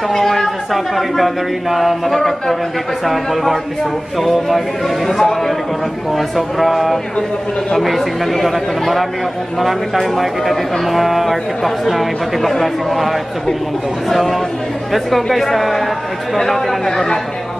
nandito ko ngayon sa Safari Gallery na matatagpuan dito sa Boulevard Piso. So makikita nyo dito sa likuran ko, sobrang amazing na lugar na ito. Marami tayong makikita dito mga artifacts ng iba't ibang klase mga hayop sa buong mundo. So let's go guys, explore natin ang lugar na ito.